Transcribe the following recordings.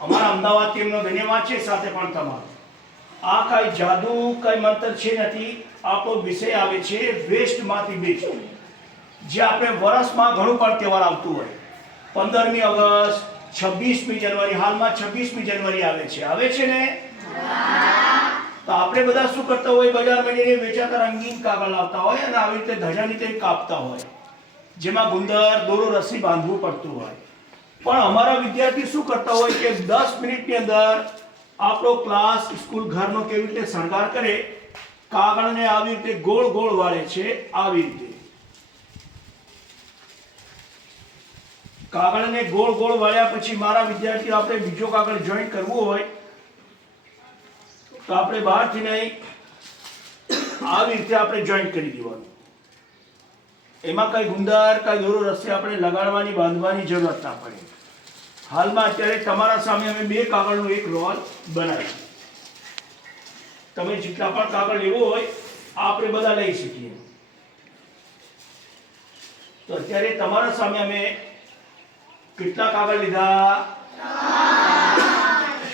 અમારા અમદાવાદ ટીમનો ધન્યવાદ છે, સાથે પણ તમારો. આ કઈ જાદુ કઈ મંત્ર છે નથી. આપણો વિષય આવે છે વેસ્ટમાંથી બેસ્ટ, જે આપણે વર્ષમાં ઘણું પણ તહેવાર આવતું હોય. 15મી ઓગસ્ટ, 26મી જાન્યુઆરી, હાલમાં 26મી જાન્યુઆરી આવે છે ને. તો આપણે બધા શું કરતા હોય, બજારમાં જઈને વેચાતા રંગીન કાગળ લાવતા હોય અને આવી રીતે ધજાની તે કાપતા હોય, જેમાં ગુંદર, દોરો, રસ્સી બાંધવું પડતું હોય. પણ અમારા વિદ્યાર્થી શું કરતા હોય કે 10 મિનિટની અંદર આપણો ક્લાસ, સ્કૂલ, ઘરનો કેવી રીતે શણગાર કરે, કાગળને આવી રીતે ગોળ ગોળ વાળે છે. આવી રીતે કાગળને ગોળ ગોળ વાળ્યા પછી મારા વિદ્યાર્થીઓ આપણે બીજો કાગળ જોઈન્ટ કરવો હોય તો આપણે બહારથી નહીં આવી રીતે આપણે જોઈન્ટ કરી દેવાનું. એમાં કઈ ગુંદર, કઈ દોરો, રસ્સી આપણે લગાડવાની, બાંધવાની જરૂરત ના પડે. હાલમાં અત્યારે તમારા સામે અમે 2 કાગળનો એક રોલ બનાવ્યો. તમે જેટલા પણ કાગળ લેવો હોય આપણે બધા લઈ શકીએ. તો અત્યારે તમારા સામે અમે કેટલા કાગળ લીધા? 3.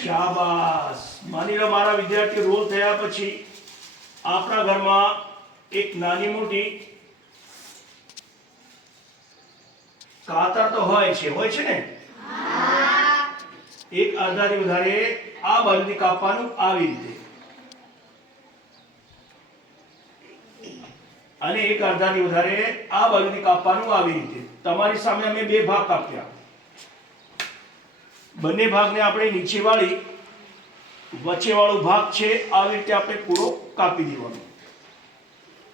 શાબાશ. માની લો મારા વિદ્યાર્થી રોલ થયા પછી આપણા ઘરમાં એક નાની મોટી કાતર તો હોય છે ને. એક અડધાથી વધારે આ બાજુથી કાપવાનું આવી રીતે, અને એક અડધાથી વધારે આ બાજુથી કાપવાનું આવી રીતે. તમારી સામે અમે 2 ભાગ કાપ્યા. બંને ભાગને આપણે નીચે વાળી વચ્ચે વાળો ભાગ છે આવી રીતે આપણે પૂરો કાપી દેવાનો.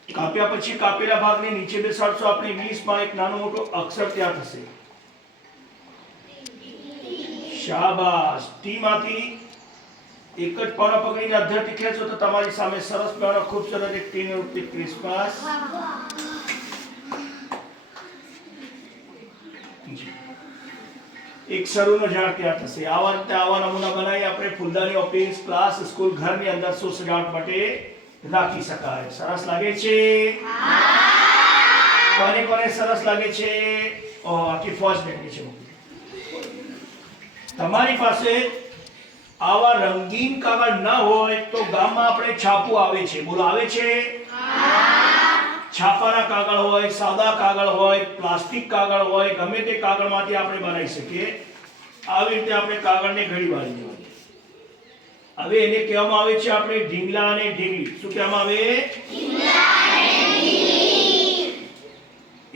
કાપ્યા પછી કાપેલા ભાગને નીચે બેસાડશો આપણે 20 માં એક નાનો મોટો અક્ષર ત્યાં થશે. શાબાશ. ટી માંથી એક જ પાનો પકડીને અધ્ધરથી ખેંચો તો તમારી સામે સરસ મજાનો ખૂબસૂરત એક ટીનો રૂપી ક્રિસમસ. એક સરુનો ઝાડ ત્યાં થશે. આવા રીતે આવા નમૂના બનાવી આપણે ફૂલદાની, ઓફિસ, ક્લાસ, સ્કૂલ, ઘરની અંદર સજાવટ માટે રાખી શકાય. સરસ લાગે છે? કોને કોને સરસ લાગે છે? આખી ફોજ બેઠી છે. તમારી પાસે આવા રંગીન કાગળ ના હોય તો ગામમાં આપણે છાપું આવે છે. બોલો, આવે છે? છાપાના કાગળ હોય, સાદા કાગળ હોય, પ્લાસ્ટિક કાગળ હોય, ગમે તે કાગળમાંથી આપણે બનાવી શકીએ. આવી રીતે આપણે કાગળને ઘડી વાળી દેવાની. હવે એને કહેવામાં આવે છે આપણે ઢીંગલા અને ઢીંગલી. શું કહેવામાં આવે? ઢીંગલા અને ઢીંગલી.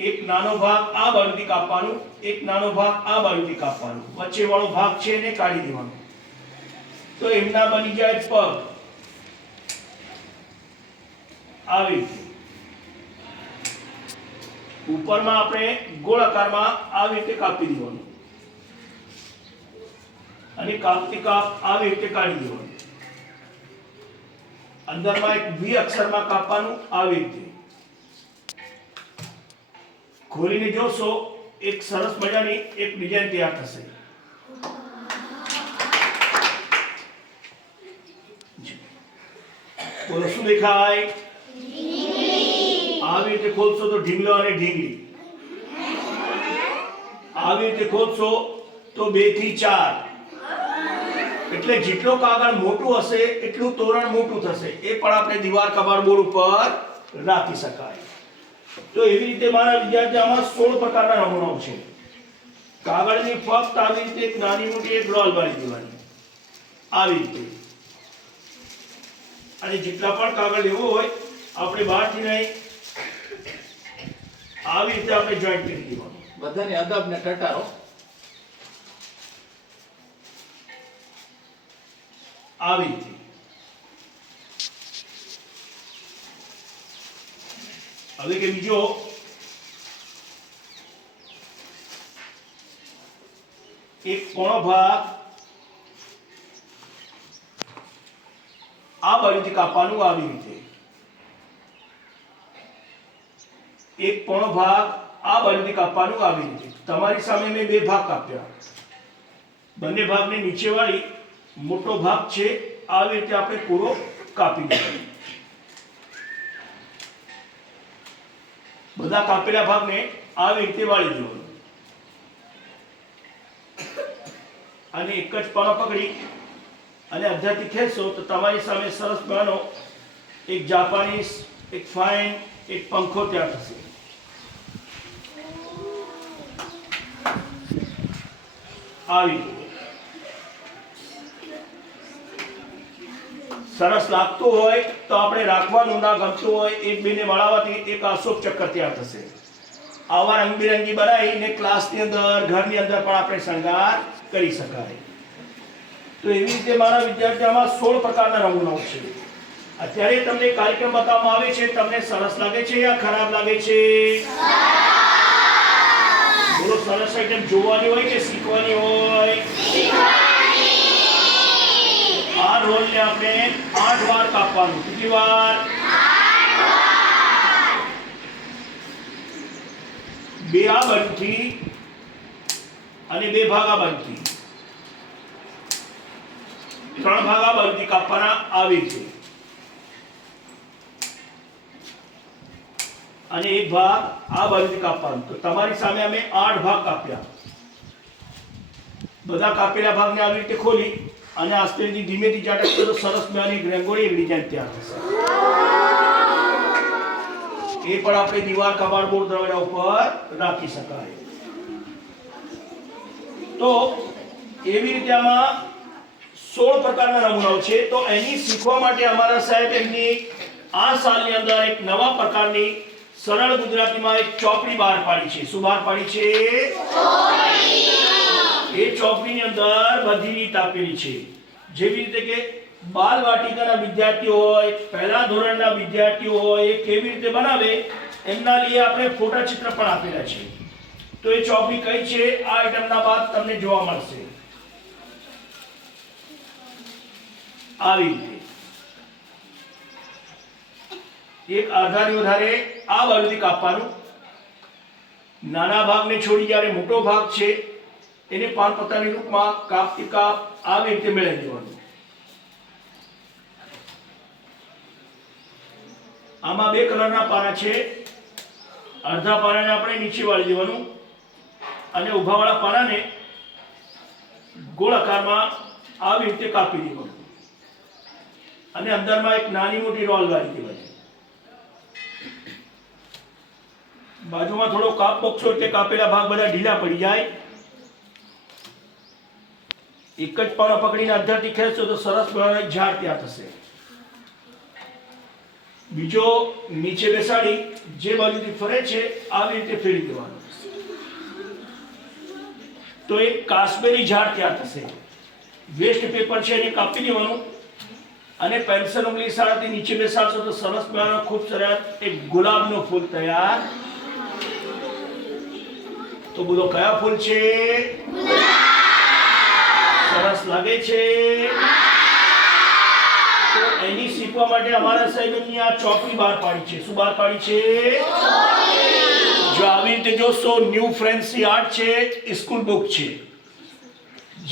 એક નાનો ભાગ આ બાજુથી કાપવાનું, એક નાનો ભાગ આ બાજુથી કાપવાનું, વચ્ચે વાળો ભાગ છે એને કાઢી દેવાનો. તો એમના બની જાય પગ. આવી રીતે ઉપરમાં આપણે ગોળ આકારમાં આવી રીતે કાપી દેવાનું અને કાપતી કાપ આવી રીતે કાઢી દેવાનું. અંદરમાં એક વી અક્ષરમાં કાપવાનું આવી રીતે. ખોલીને જોશો એક સરસ મજાની એક ડિઝાઇન તૈયાર થશે. બોલો, શું દેખાય? આવી રીતે ખોલશો તો ઢીંગલો અને ઢીંગલી. આવી રીતે ખોલશો તો 2 થી 4. એટલે જેટલો કાગળ મોટું હશે એટલું તોરણ મોટું થશે. એ પણ આપણે દીવાલ, કબાટ, બોર્ડ ઉપર રાખી શકાય. તો એવી રીતે મારા વિદ્યાર્થીઓમાં 16 પ્રકારના નમૂનાઓ છે. કાગળની ફક્ત આવી રીતે એક નાની મોટી એક રોલ વાળી દેવાની આવી રીતે. અને જેટલા પણ કાગળ લેવો હોય આપણે બહારથી નહીં આવી રીતે આપણે જોઈન્ટ કરી દેવાનું. બધાને અદબ ને ટટારો. આવી રીતે હવે કે બીજો એક પોણો ભાગ આ બાજુથી કાપવાનું આવી રીતે. એક પોણો ભાગ આ બાજુથી કાપવાનું આવી રીતે. તમારી સામે મેં 2 ભાગ કાપ્યા. બંને ભાગને નીચે વાળી મોટો ભાગ છે આવી રીતે આપણે પૂરો કાપી દેવાનો. બધા કાપેલા ભાગને આવી રીતે વાળી દેવાનો અને એક જ પાનો પકડી અને અધ્ધરથી ખેંચશો તો તમારી સામે સરસ મજાનો એક જાપાનીઝ, એક ફાઇન, એક પંખો તૈયાર થશે. આવી સરસ લાગતું હોય તો આપણે રાખવાનું, ના ગમતું હોય એક બેને વળાવવાથી એક અશોક ચક્ર તૈયાર થશે. આવા રંગબેરંગી બનાવીને ક્લાસની અંદર, ઘરની અંદર પણ આપણે શણગાર કરી શકાય. તો એવી રીતે મારા વિદ્યાર્થીઓમાં 16 પ્રકારના નમૂનાઓ છે. અત્યારે તમને કાર્યક્રમ બતાવવામાં આવે છે, તમને સરસ લાગે છે યા ખરાબ લાગે છે? બોલો, સરસ આઈટમ જોવાની હોય કે શીખવાની હોય? આ રોલને આપણે 8 વાર કાપવાનું. કેટલી વાર? 2 આ બાજુથી અને 2 ભાગ આ બાજુથી, 3 ભાગ આ બાજુથી કાપવાના. આવી છે અને 1 ભાગ આ બાજુથી કાપવાનો. તો તમારી સામે અમે 8 ભાગ કાપ્યા. બધા કાપેલા ભાગને આવી રીતે ખોલી અને આસ્તેથી ધીમેથી ઝાટકશો તો સરસ મજાની રંગોળી ડિઝાઇન તૈયાર થશે. એ પણ આપણે દીવાલ, કબાટ, બોર્ડ, દરવાજા ઉપર રાખી શકાય. તો એવી રીતે આમાં 16 પ્રકારના નમૂનાઓ છે. તો એની શીખવા માટે અમારા સાહેબ એમની આ સાલની અંદર એક નવા પ્રકારની સરળ ગુજરાતીમાં એક ચોપડી બહાર પાડી છે. શું બહાર પાડી છે? એ ચોપડીની અંદર બધી રીત આપેલી છે. જેવી રીતે કે બાલવાટિકાના વિદ્યાર્થીઓ હોય, પહેલા ધોરણના વિદ્યાર્થીઓ હોય, એ કેવી રીતે બનાવે એમના लिए આપણે ફોટા ચિત્ર પણ આપેલા છે. તો એ ચોપડી કઈ છે આ આઈટમના બાદ તમને જોવા મળશે. આવી રીતે એક અડધાથી વધારે આ બાજુથી કાપવાનું. નાના ભાગને છોડી જ્યારે મોટો ભાગ છે એને પાન પત્તાની રૂપમાં કાપથી કાપ આવી રીતે મેળવી દેવાનું. આમાં 2 કલરના પાના છે. અડધા પાનાને આપણે નીચે વાળી દેવાનું અને ઊભાવાળા પાનાને ગોળ આકારમાં આવી રીતે કાપી દેવાનું અને અંદરમાં એક નાની મોટી રોલ વાળી દેવાની. બાજુમાં થોડો કાપ બોક્સો એટલે કાપેલા ભાગ બધા ઢીલા પડી જાય. એક જ પાનો પકડીને અડધાથી ખેંચશો તો સરસ મજાનો ઝાડ તૈયાર થશે. બીજો નીચે બેસાડી જે બાજુથી ફરે છે આવી રીતે ફેરવી દેવાનું તો એક કાશ્મીરી ઝાડ તૈયાર થશે. વેસ્ટ પેપર છે એને કાપી દેવાનું અને પેન્સિલ ઉંગલી સારાથી નીચે બેસાડશો તો સરસ મજાનો ખૂબ સરસ એક ગુલાબનો ફૂલ તૈયાર. તો બોલો, કયા ફૂલ છે? સરસ લાગે છે? તો એની શીખવા માટે અમારા સાહેબની આ ચોપડી બહાર પાડી છે. શું બહાર પાડી છે? જો આવી રીતે જોશો, ન્યૂ ફ્રેન્સી આર્ટ છે, સ્કૂલ બુક છે.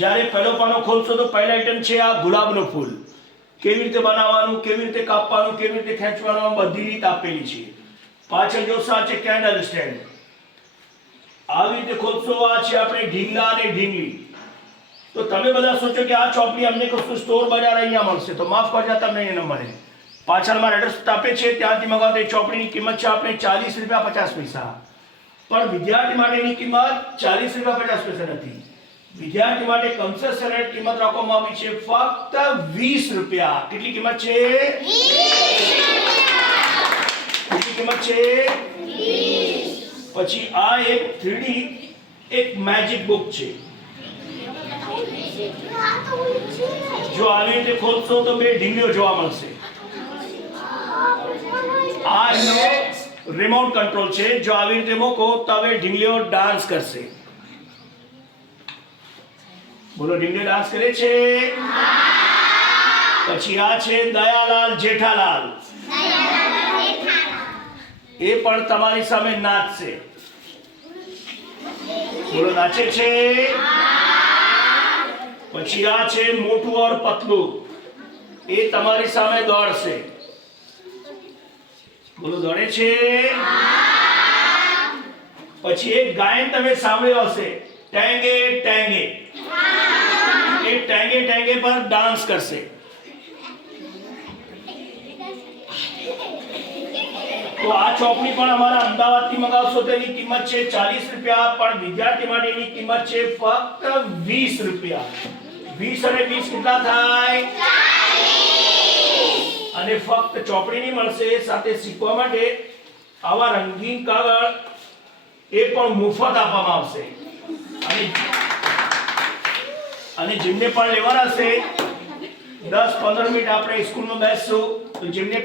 જ્યારે પહેલો પાનો ખોલશો તો પહેલા આઈટમ છે આ ગુલાબનો ફૂલ. કેવી રીતે બનાવવાનું, કેવી રીતે કાપવાનું, કેવી રીતે ખેંચવાનું, બધી રીત આપેલી છે. પાછળ જોશો આ છે કેન્ડલ સ્ટેન્ડ. આવી રીતે ખોલશો આ છે આપણે ઢીંગલા અને ઢીંગલી. તો તમે બધા સોચો કે આ ચોપડી અમને કશું સ્ટોર બજાર અહીંયા મળશે, તો માફ કરજો, તમને એ ન મળે. પાછળમાં એડ્રેસ આપે છે, ત્યાંથી મંગાવો. એ ચોપડીની કિંમત છે આપણે 40 રૂપિયા 50 પૈસા. પણ વિદ્યાર્થી માટેની કિંમત 40 રૂપિયા 50 પૈસા નથી. વિદ્યાર્થી માટે કન્સેશનલ કિંમત રાખવામાં આવી છે ફક્ત 20 રૂપિયા. કેટલી કિંમત છે? 20. કેટલી કિંમત છે? 20. પછી આ એક 3D એક મેજિક બુક છે. જો આવી રીતે ખોલશો તો 2 ઢીંગલીઓ જોવા મળશે. આ એનો રિમોટ કંટ્રોલ છે. જો આવી રીતે મૂકો તો હવે ઢીંગલીઓ ડાન્સ કરશે. બોલો, ઢીંગલીઓ ડાન્સ કરે છે? પછી આ છે દયાલાલ જેઠાલાલ. એ પણ તમારી સામે નાચશે. બોલો, નાચે છે? પછી આ છે મોટું ઓર પતલું. એ તમારી સામે દોડશે. બોલો, દોડે છે? પછી એક ગાયન તમે સાંભળ્યો હશે, ટેંગે ટેંગે. ટેંગે ટેંગે પર ડાન્સ કરશે. તો આ ચોપડી પણ અમારા અમદાવાદથી મંગાવશો તો એની કિંમત છે 40 રૂપિયા, પણ વિદ્યાર્થી માટે એની કિંમત છે ફક્ત 20 રૂપિયા. 20 અને 20 કેટલા થાય? 40. અને ફક્ત ચોપડી નહીં મળશે, સાથે શીખવા માટે આવા રંગીન કાગળ એ પણ મફત આપવામાં આવશે. અને જેમને પણ લેવાના હશે 10-15 મિનિટ આપણે સ્કૂલમાં બેસશું, તો જેમને